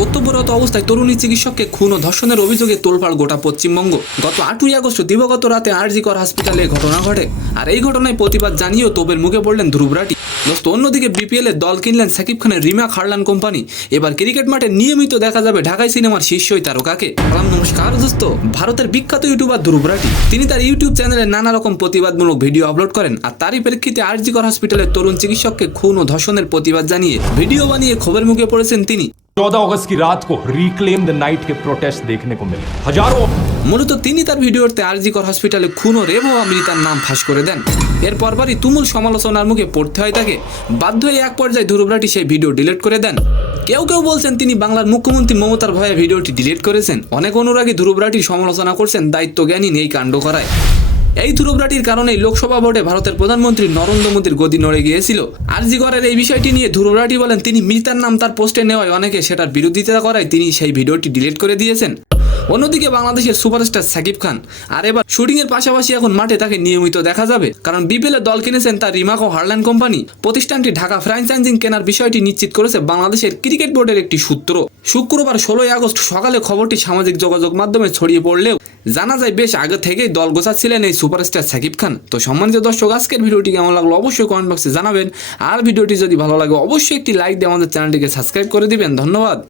কর্তব্যরত অবস্থায় তরুণী চিকিৎসককে খুন ও ধর্ষণের অভিযোগে তোলপাড় গোটা পশ্চিমবঙ্গ। গত 8ই আগস্ট দিবাগত রাতে আরজি কর হাসপাতালে ঘটনা ঘটে। আর এই ঘটনায় প্রতিবাদ জানিয়েও তোপের মুখে পড়লেন ধ্রুব রাঠি। দোস্ত, অন্যদিকে বিপিএল এর দল কিনলেন সাকিব খানের রিমেক হারলান কোম্পানি। এবার ক্রিকেট মাঠে নিয়মিত দেখা যাবে ঢাকাই সিনেমার শীর্ষই তারকাকে। সালাম নমস্কার দোস্ত। ভারতের বিখ্যাত ইউটিউবার ধ্রুব রাঠি তিনি তার ইউটিউব চ্যানেলে নানা রকম প্রতিবাদমূলক ভিডিও আপলোড করেন। আর তারই প্রেক্ষিতে আরজি কর হাসপাতালের তরুণ চিকিৎসককে খুন ও ধর্ষণের প্রতিবাদ জানিয়ে ভিডিও বানিয়ে ক্ষোভের মুখে পড়েছেন তিনি। 14 अगस्त की रात को रिक्लेम द नाइट के प्रोटेस्ट देखने को मिले। हजारों মূলত তিনি তার ভিডিওতে আরজি কর হসপিটালে খুন ও রেপ হওয়া মৃতার নাম ফাঁস করে দেন। এর পরপরই তুমুল সমালোচনার মুখে পড়তে হয় তাকে। বাধ্য হয়ে এক পর্যায়ে ধ্রুব রাঠি সেই ভিডিও ডিলিট করে দেন। কেউ কেউ বলছেন তিনি বাংলার মুখ্যমন্ত্রী মমতার ভয়ে ভিডিওটি ডিলিট করেছেন। অনেক অনুরাগী ধ্রুব রাঠির সমালোচনা করছেন দায়িত্বজ্ঞানহীন এই কাণ্ড করায়। এই ধ্রুব রাঠির কারণেই লোকসভা ভোটে ভারতের প্রধানমন্ত্রী নরেন্দ্র মোদীর গদি নড়ে গিয়েছিল। আরজি করের এই বিষয়টি নিয়ে ধ্রুব রাঠি বলেন তিনি মৃতার নাম তার পোস্টে নেওয়ায় অনেকে সেটার বিরোধিতা করায় তিনি সেই ভিডিওটি ডিলিট করে দিয়েছেন। অন্যদিকে বাংলাদেশের সুপারস্টার সাকিব খান আর এবার শুটিং এর পাশাপাশি এখন মাঠে তাকে নিয়মিত দেখা যাবে, কারণ বিপিএল এর দল কিনেছেন তার রিমেক ও হারলান কোম্পানি। প্রতিষ্ঠানটি ঢাকা ফ্র্যাঞ্চাইজিং কেনার বিষয়টি নিশ্চিত করেছে বাংলাদেশের ক্রিকেট বোর্ডের একটি সূত্র। শুক্রবার 16 আগস্ট সকালে খবরটি সামাজিক যোগাযোগ মাধ্যমে ছড়িয়ে পড়লেও জানা যায় বেশ আগে থেকেই দল গোছাচ্ছিলেন এই সুপারস্টার সাকিব খান। তো সম্মানিত দর্শক, আজকের ভিডিওটি কেমন লাগলো অবশ্যই কমেন্ট বক্সে জানাবেন। আর ভিডিওটি যদি ভালো লাগে অবশ্যই একটি লাইক দিয়ে আমাদের চ্যানেলটিকে সাবস্ক্রাইব করে দিবেন। ধন্যবাদ।